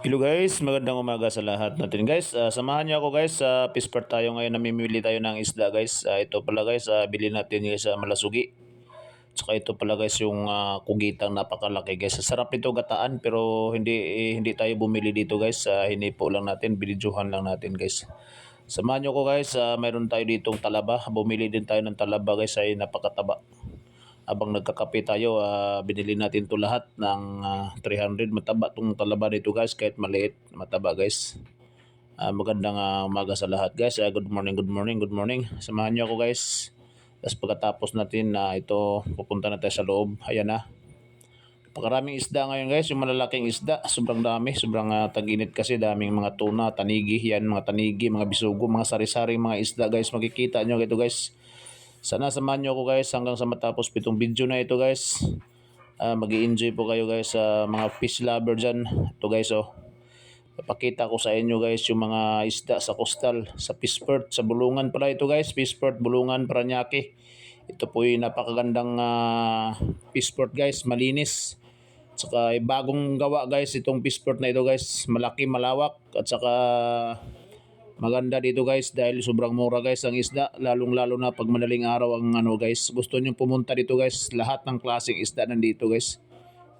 Hello guys, magandang umaga sa lahat natin guys. Samahan niyo ako guys sa Pisport tayo ngayon, namimili tayo ng isda guys. Ito pala guys, bilhin natin guys sa Malasugi. Tsaka ito pala guys yung kugitang napakalaki guys. Sarap nito gataan pero hindi tayo bumili dito guys. Hinipo lang natin, binidyohan lang natin guys. Samahan niyo ko guys, mayroon tayo ditong talaba. Bumili din tayo ng talaba guys, ay napakataba. Habang nagkakape tayo, binili natin to lahat ng 300. Mataba tong talaba dito guys, kahit maliit, mataba guys. Magandang umaga sa lahat guys. Good morning, good morning, good morning. Samahan niyo ako guys. Tapos pagkatapos natin ito, pupunta na tayo sa loob. Ayan na. Pakaraming isda ngayon guys, yung malalaking isda, sobrang dami, sobrang tag-init kasi, daming mga tuna, tanigi, yan, mga tanigi, mga bisugo, mga sari-saring mga isda guys, makikita nyo ito guys. Sana samahan nyo ako guys hanggang sa matapos pitong video na ito guys. Mag-i-enjoy po kayo guys sa mga fish lover dyan. Ito guys Papakita ko sa inyo guys yung mga isda sa coastal, sa Pisport, sa Bulungan pala ito guys. Pisport, Bulungan, Paranaque. Ito po yung napakagandang Pisport guys, malinis. Saka bagong gawa guys itong Pisport na ito guys. Malaki, malawak at saka maganda dito guys dahil sobrang mura guys ang isda, lalong lalo na pag madaling araw ang guys. Gusto niyo pumunta dito guys, lahat ng klaseng isda nandito guys.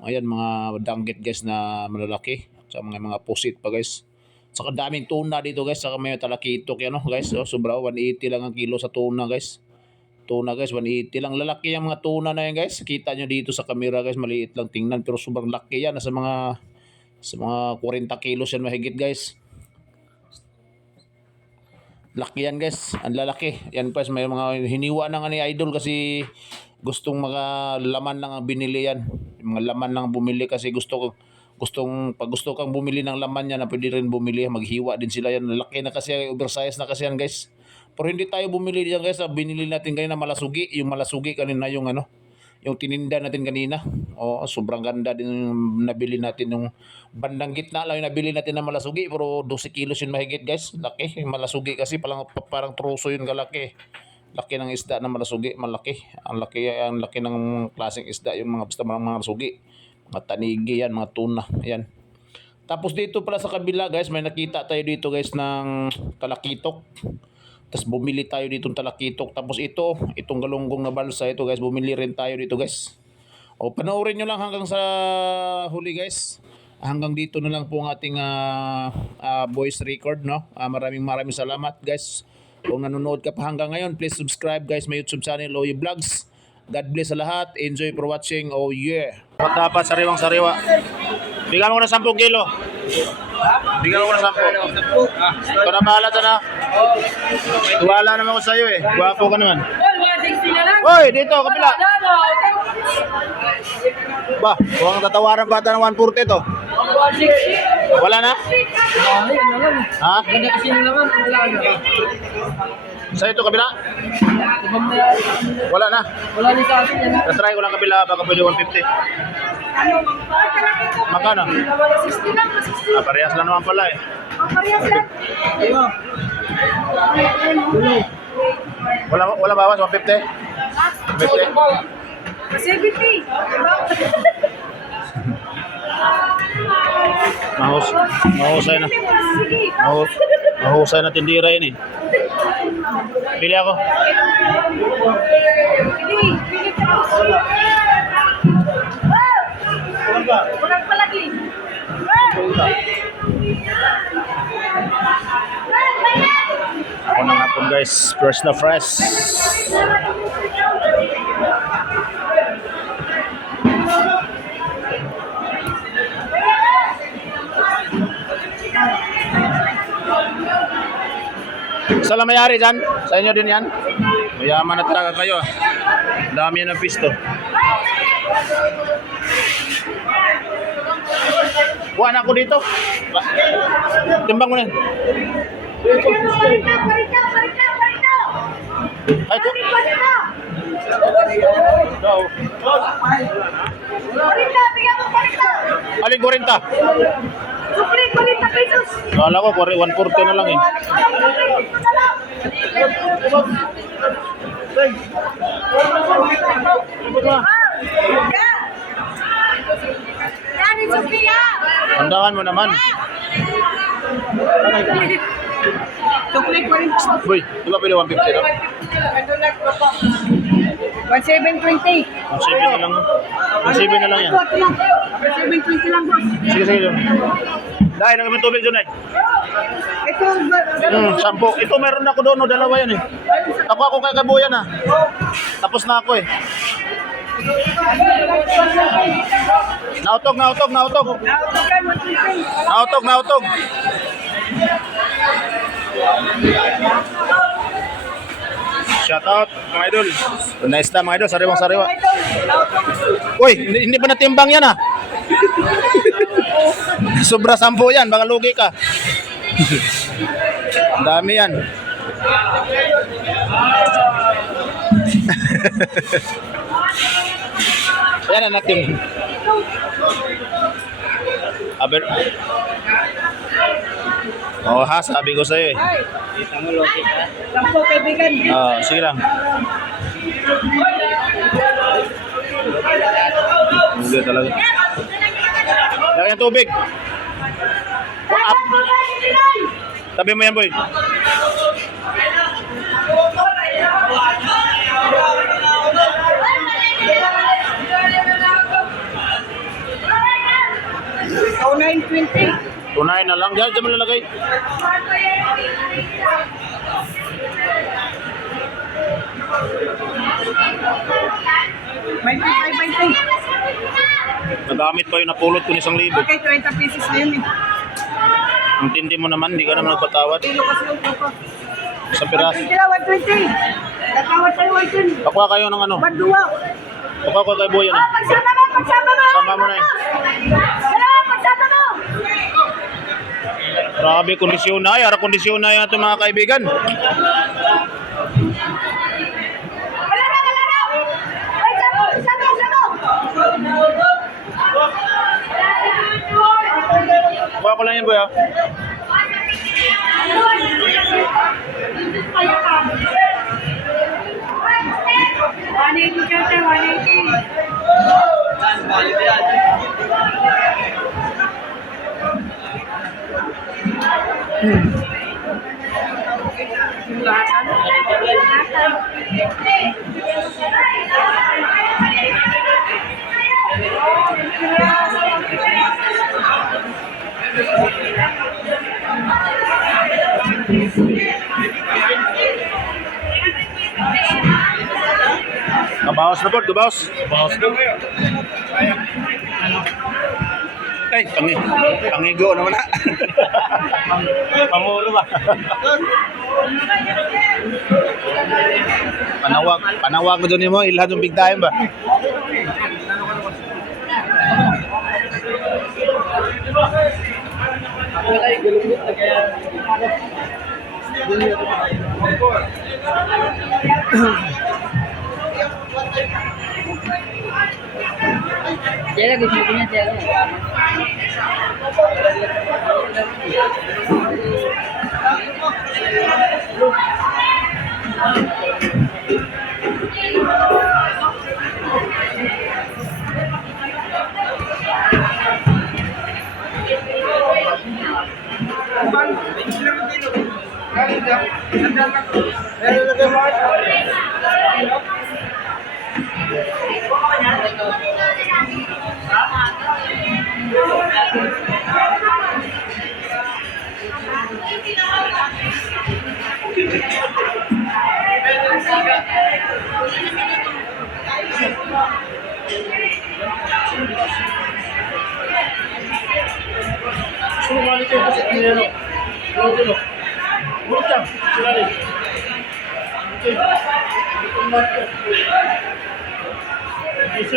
Ayan, mga danggit guys na malalaki, sa mga pusit pa guys. Saka daming tuna dito guys, saka may talakitok yan guys. Sobra 180 lang ang kilo sa tuna guys. Tuna guys 180 lang, lalaki yung mga tuna na yan guys. Kita nyo dito sa camera guys, maliit lang tingnan pero sobrang laki yan, sa mga 40 kilos yan mahigit guys. Laki yan guys, ang lalaki. Yan pa, may mga hiniwa na nga ni Idol kasi gustong mga laman lang ang binili yan. Yung mga laman lang bumili kasi pag gusto kang bumili ng laman yan na pwede rin bumili, maghiwa din sila yan. Laki na kasi, oversize na kasi yan guys. Pero hindi tayo bumili diyan guys, binili natin kanina malasugi, yung malasugi kanina yung tininda natin kanina. Sobrang ganda din yung nabili natin, yung bandang gitna lang yung nabili natin ng malasugi, pero 12 kilos yun mahigit guys. Laki yung malasugi kasi parang truso yun kalaki. Laki ng isda na malasugi, malaki. Ang laki ng klaseng isda yung basta mga malasugi. Mga tanigi yan, mga tuna. Ayan. Tapos dito pala sa kabila guys, may nakita tayo dito guys ng talakitok. Tapos bumili tayo ditong talakitok. Tapos itong galunggong na balsa ito guys, bumili rin tayo dito guys. Panoorin nyo lang hanggang sa huli guys. Hanggang dito na lang po ang ating voice record, no? Maraming salamat guys. Kung nanonood ka pa hanggang ngayon, please subscribe guys, may YouTube channel Oye Vlogs. God bless sa lahat. Enjoy for watching. Oh yeah. Dapat sariwang-sariwa. Bigyan mo ko ng 10 kilo. Bigyan mo ko ng 10. Ikaw na bahala dyan ha. Tuwala naman ko sa'yo eh. Guwapo ka naman. Hoy, dito, kapila. Ba, huwag tatawaran pa ng 140 to. Wala na? Ha? Sa ito kabila? Wala na? Wala din sa akin yan. Natry ko lang kabila, baka pwede 150. Magkano? 60 lang, 60. Parehas lang naman pala eh. Parehas lang. Wala bawas, 150? 150? 70. Mahusay na. Mahusay na tindira yun eh. Pili ako. Walang palagi. Ako na hapon guys, fresh na fresh. Sa lamayari dyan? Sa inyo din yan? Mayaman na talaga kayo. Dami yan ng pisto. Buwan ako dito. Timbang mo na. Ay, ko. Alin 40? Supli, 40 pesos. Kala ko 140 na lang eh. Yan, rin, Sophia! Tandahan mo naman. Chocolate pa rin ako. Boy, di ba pwede 150 daw? 1720. 1.7 na lang. 1.7 na lang yan. Ito lang. 1720 lang, boss. Sige, sige. Dahil na kami tubig dyan eh. Ito, 10. Ito meron ako doon, no, dalawa yan eh. Ako kay Kabuyan ah. Tapos na ako eh. Nautog. Nautog. Shout out mga idol. Nice na mga idol, sariwang-sariwa. Uy, hindi pa natimbang yan ah. Sobra 10 yan, baka lugi ka. Ang dami yan. Yan na natin. Aber. Oh ha, sabi ko sa'yo eh. lang po, kaibigan. Sige lang. Hindi talaga. Lagyan ng tubig. Up. Tabi mo yan, boy. Oh, 920. Tunay na lang. Diyan mo lalagay. May 520. Nagamit pa yung napulot ko ng 1,000. Okay, 20 pieces na yun eh. Ang tindi mo naman, hindi ka naman nagpatawad. Kilo kasi yung coco. Sa piraso. 120 lang, 120. Natawad tayo, 120. Pakuha kayo ng ano? Banduwa. Pakuha ko kay Boyan. Oh, pagsama mo! Sama mo na eh. Dalawa, pagsama mo! Grabe, kondisyon na. Ara kondisyon na yan ito mga kaibigan. Wala na! Ay, sama! Pakuha ko lang yan, boy ah. Gabaos na po, gabaos. Ay, pangigo naman na. Pamulo ba? Panawag mo doon mo, ilhan yung big time ba? Jaga gusto ko niya, jaga. Isa,